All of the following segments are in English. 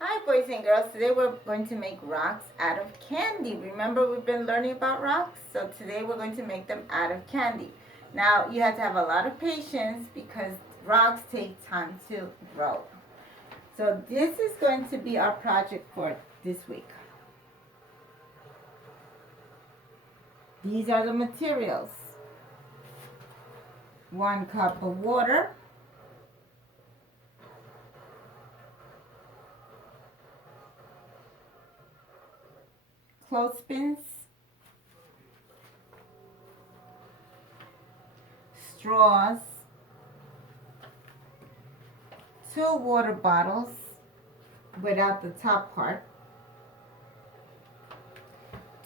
Hi boys and girls, today we're going to make rocks out of candy. Remember we've been learning about rocks? So today we're going to make them out of candy. Now you have to have a lot of patience because rocks take time to grow. So this is going to be our project for this week. These are the materials. 1 cup of water, clothespins, straws, 2 water bottles without the top part,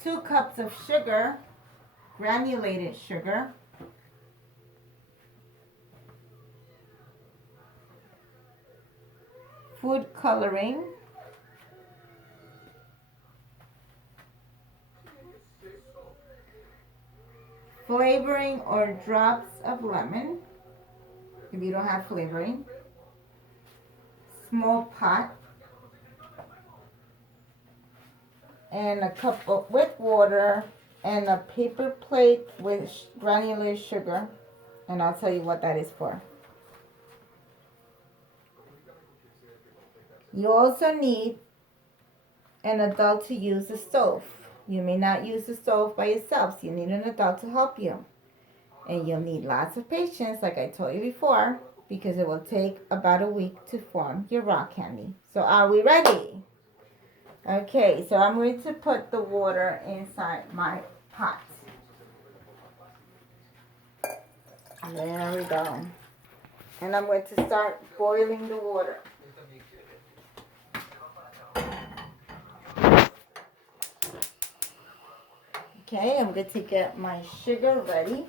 2 cups of sugar, granulated sugar, food coloring, flavoring or drops of lemon if you don't have flavoring, small pot, and a cup with water and a paper plate with granulated sugar, and I'll tell you what that is for. You also need an adult to use the stove. You may not use the stove by yourself, so you need an adult to help you. And you'll need lots of patience, like I told you before, because it will take about a week to form your rock candy. So are we ready? Okay, so I'm going to put the water inside my pot. There we go. And I'm going to start boiling the water. Okay, I'm going to get my sugar ready.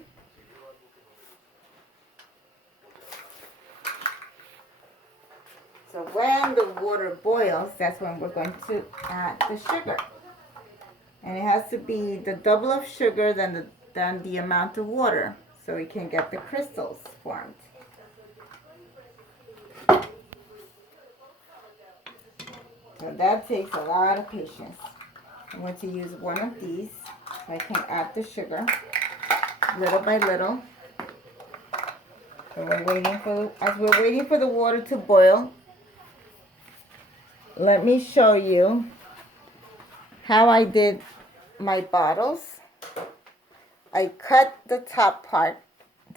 So when the water boils, that's when we're going to add the sugar. And it has to be the double of sugar than the amount of water, so we can get the crystals formed. So that takes a lot of patience. I'm going to use one of these so I can add the sugar little by little. So as we're waiting for the water to boil, let me show you how I did my bottles. I cut the top part.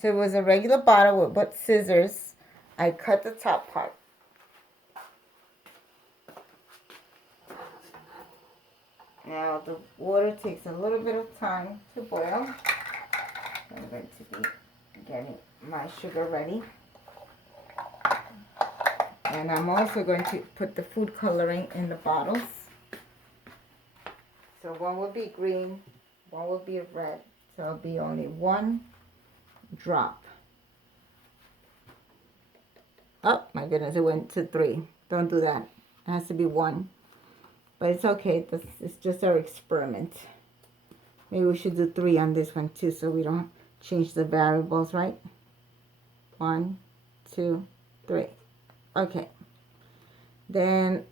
So it was a regular bottle with scissors. I cut the top part. Now the water takes a little bit of time to boil. I'm going to be getting my sugar ready. And I'm also going to put the food coloring in the bottles. So one will be green, one will be red. So it'll be only 1 drop. Oh my goodness, it went to 3. Don't do that. It has to be 1. But it's okay. This is just our experiment. Maybe we should do 3 on this one too, so we don't change the variables, right? 1, 2, 3. Okay. Then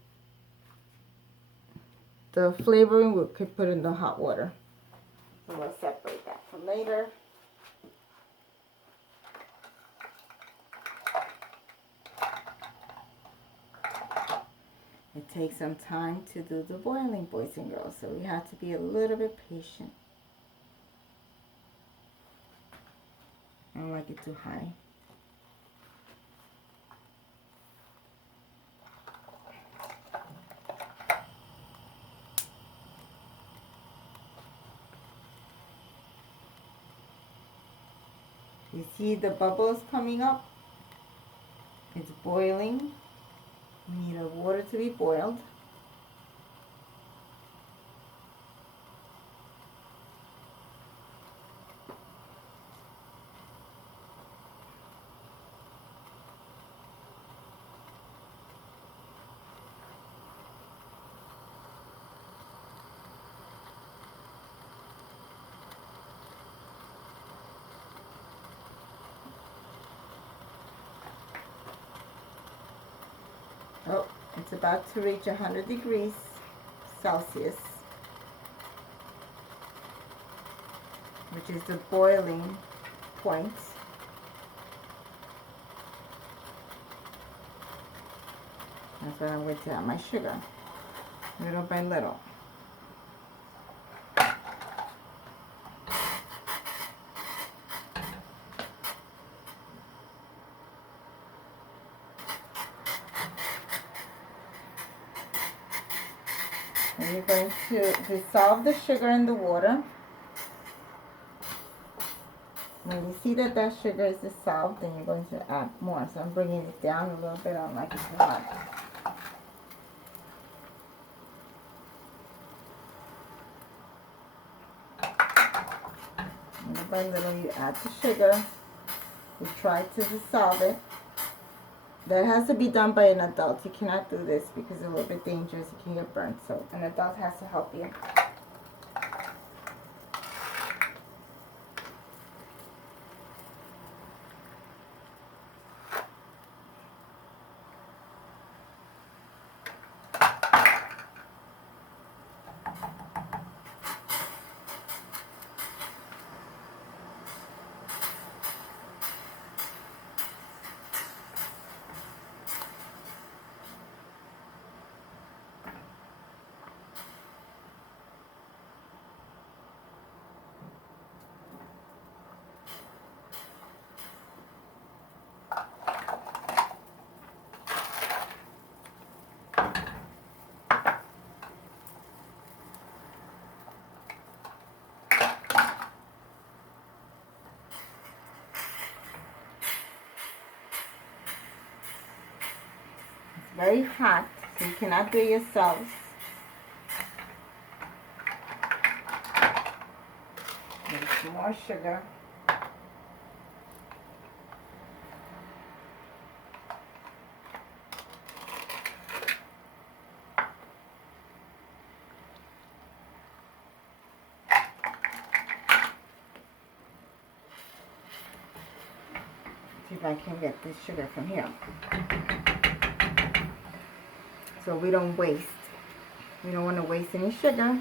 the flavoring we could put in the hot water. So we'll separate that for later. It takes some time to do the boiling, boys and girls, so we have to be a little bit patient. I don't like it too high. You see the bubbles coming up? It's boiling. We need the water to be boiled. Oh, It's about to reach 100 degrees Celsius, which is the boiling point. That's what I'm going to add my sugar, little by little. And you're going to dissolve the sugar in the water. When you see that that sugar is dissolved, then you're going to add more. So I'm bringing it down a little bit. I don't like it too hot. Little by little, you add the sugar. You try to dissolve it. That has to be done by an adult. You cannot do this because it's a little bit dangerous. You can get burnt. So an adult has to help you. Very hot, so you cannot do it yourselves. There's some more sugar. See if I can get this sugar from here. So we don't waste. We don't want to waste any sugar.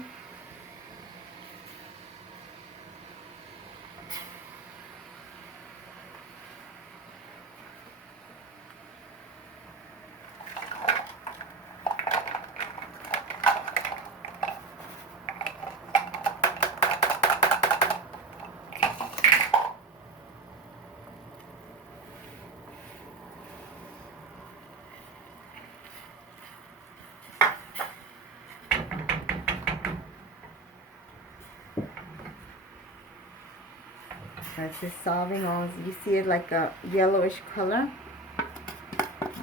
It's dissolving all. You see it like a yellowish color.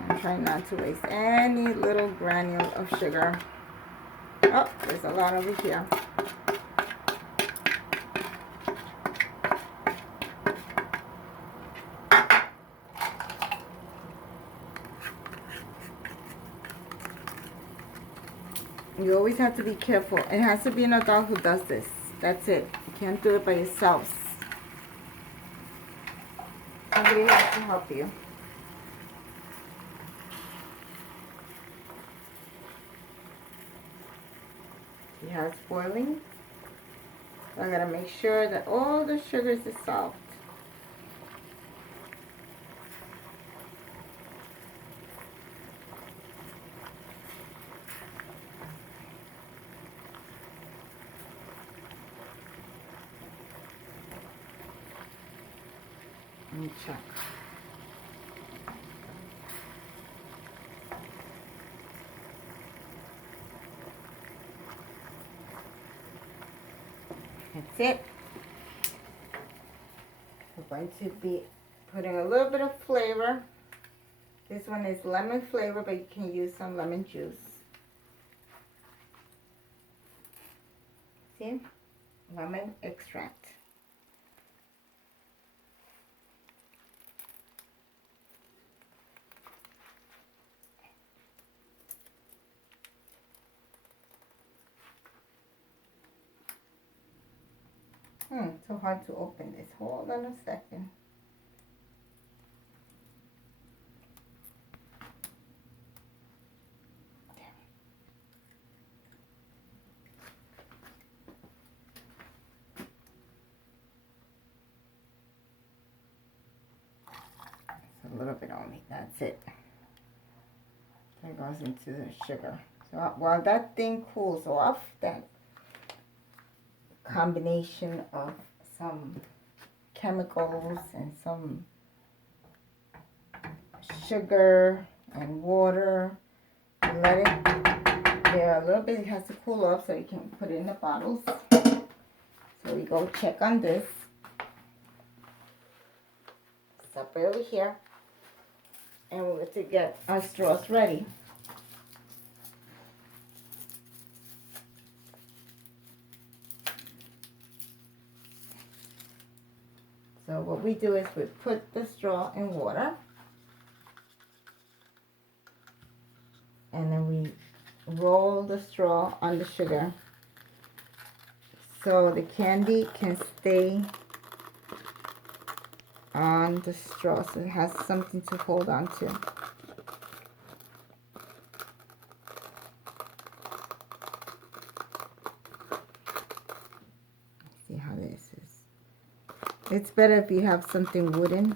I'm trying not to waste any little granule of sugar. Oh, there's a lot over here. You always have to be careful. It has to be an adult who does this. That's it. You can't do it by yourselves. Somebody has to help you. See how it's boiling? So I gotta make sure that all the sugar is dissolved. Let me check. That's it. We're going to be putting a little bit of flavor. This one is lemon flavor, but you can use some lemon juice. See? Lemon extract. So hard to open this. Hold on a second. little bit only. That's it. That goes into the sugar. So while that thing cools off, that combination of some chemicals and some sugar and water, you let it there a little bit. It has to cool off so you can put it in the bottles. So we go check on this. Separate over here. And we're going to get our straws ready. So what we do is we put the straw in water. And then we roll the straw on the sugar so the candy can stay on the straw, so it has something to hold on to. See how this is. It's better if you have something wooden,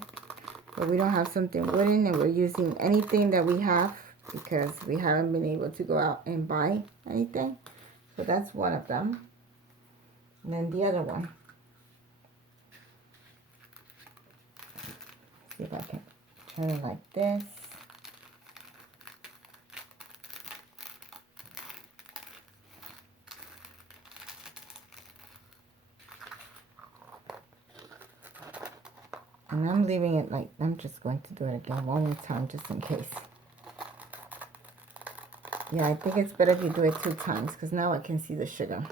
but we don't have something wooden, and we're using anything that we have because we haven't been able to go out and buy anything. So that's one of them. And then the other one. See if I can turn it like this. And I'm leaving it like, I'm just going to do it again one more time just in case. Yeah, I think it's better if you do it 2 times because now I can see the sugar.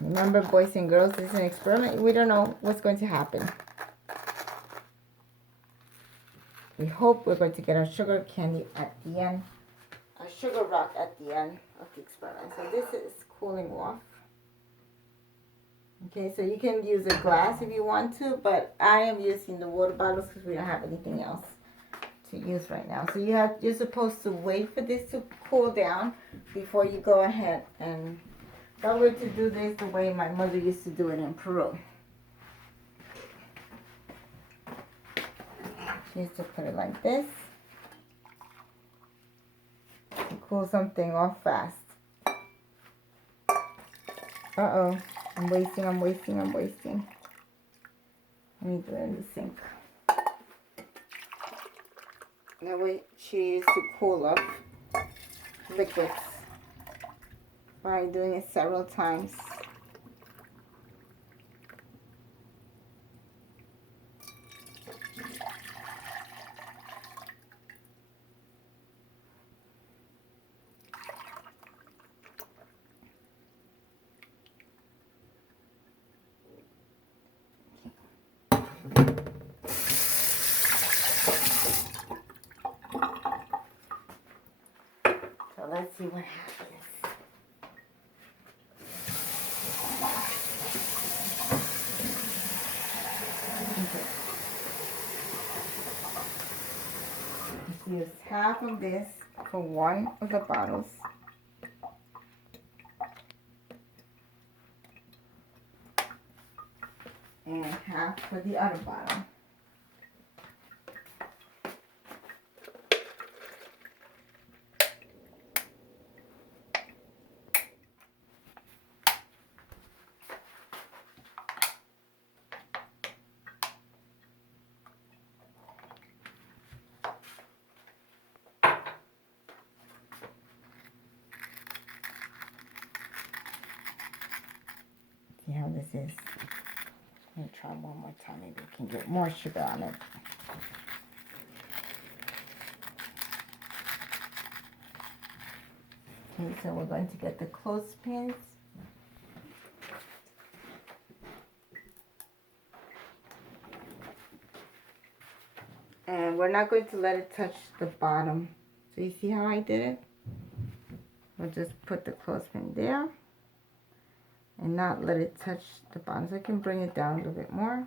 Remember, boys and girls, this is an experiment. We don't know what's going to happen. We hope we're going to get our sugar candy at the end. Our sugar rock at the end of the experiment. So this is cooling off. Okay, so you can use a glass if you want to, but I am using the water bottles because we don't have anything else to use right now. So you're supposed to wait for this to cool down before you go ahead and I were to do this the way my mother used to do it in Peru. She used to put it like this to cool something off fast. Uh-oh, I'm wasting. Let me do it in the sink. That way she used to cool off liquids by doing it several times. So let's see what happens. Use half of this for one of the bottles. And half for the other bottle. See how this is. Let me try one more time. Maybe we can get more sugar on it. Okay, so we're going to get the clothespins. And we're not going to let it touch the bottom. So you see how I did it? We'll just put the clothespin there and not let it touch the bottom. So I can bring it down a little bit more.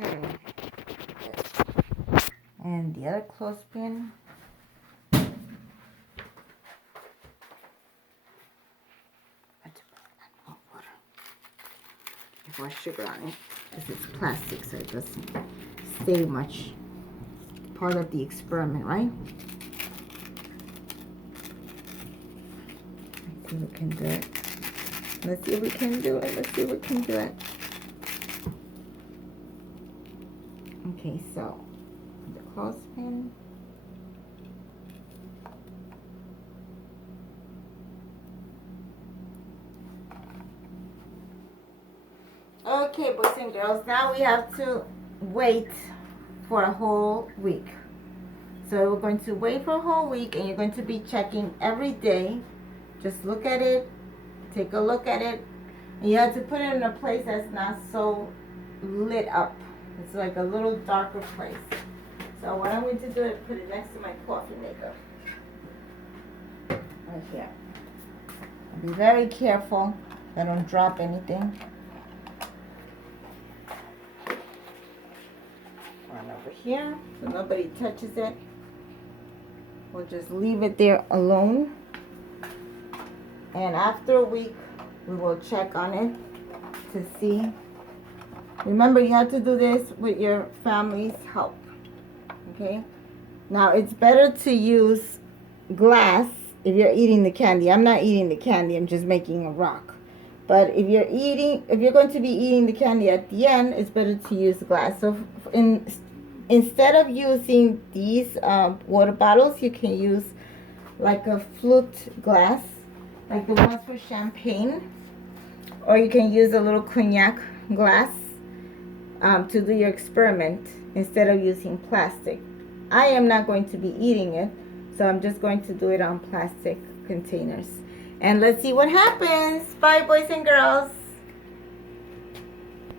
Okay. And the other clothespin. more sugar on it because it's plastic, so it doesn't stay much. Part of the experiment, right? Let's see if we can do it. Let's see if we can do it. Let's see if we can do it. Okay, so the clothespin. Okay, boys and girls, now we have to wait for a whole week. So we're going to wait for a whole week, and you're going to be checking every day. Just look at it, take a look at it, and you have to put it in a place that's not so lit up. It's like a little darker place. So what I'm going to do is put it next to my coffee maker. Right here. Be very careful. I don't drop anything. One over here, so nobody touches it. We'll just leave it there alone. And after a week, we will check on it to see. Remember, you have to do this with your family's help. Okay? Now, it's better to use glass if you're eating the candy. I'm not eating the candy, I'm just making a rock. But if you're going to be eating the candy at the end, it's better to use glass. So instead of using these water bottles, you can use like a flute glass, like the ones for champagne, or you can use a little cognac glass to do your experiment instead of using plastic. I am not going to be eating it, so I'm just going to do it on plastic containers. And let's see what happens. Bye, boys and girls.